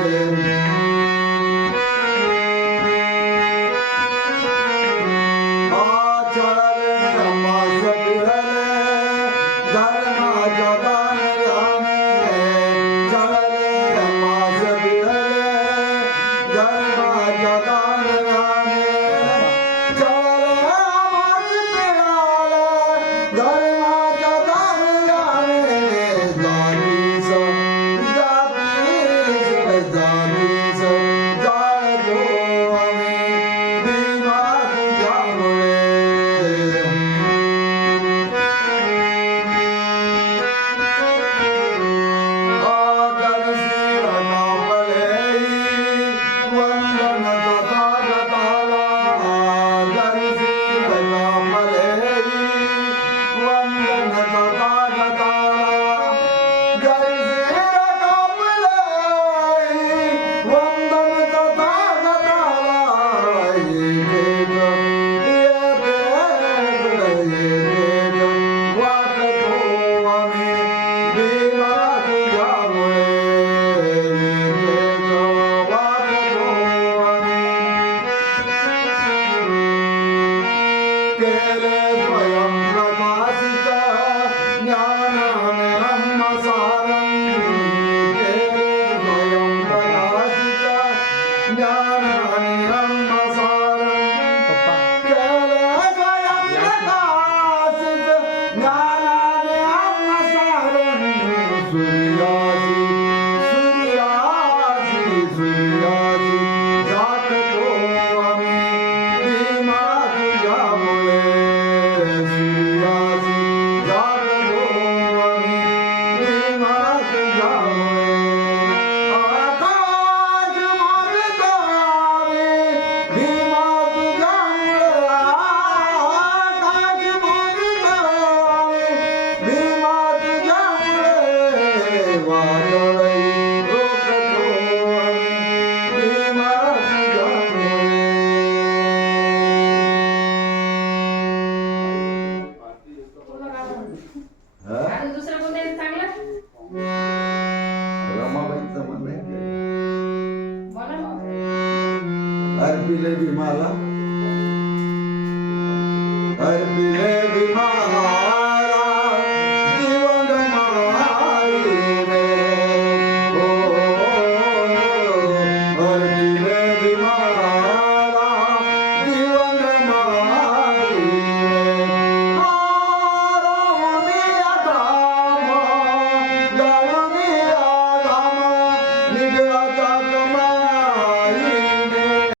Hallelujah. querer أربلي بمالا. أربلي بمالا.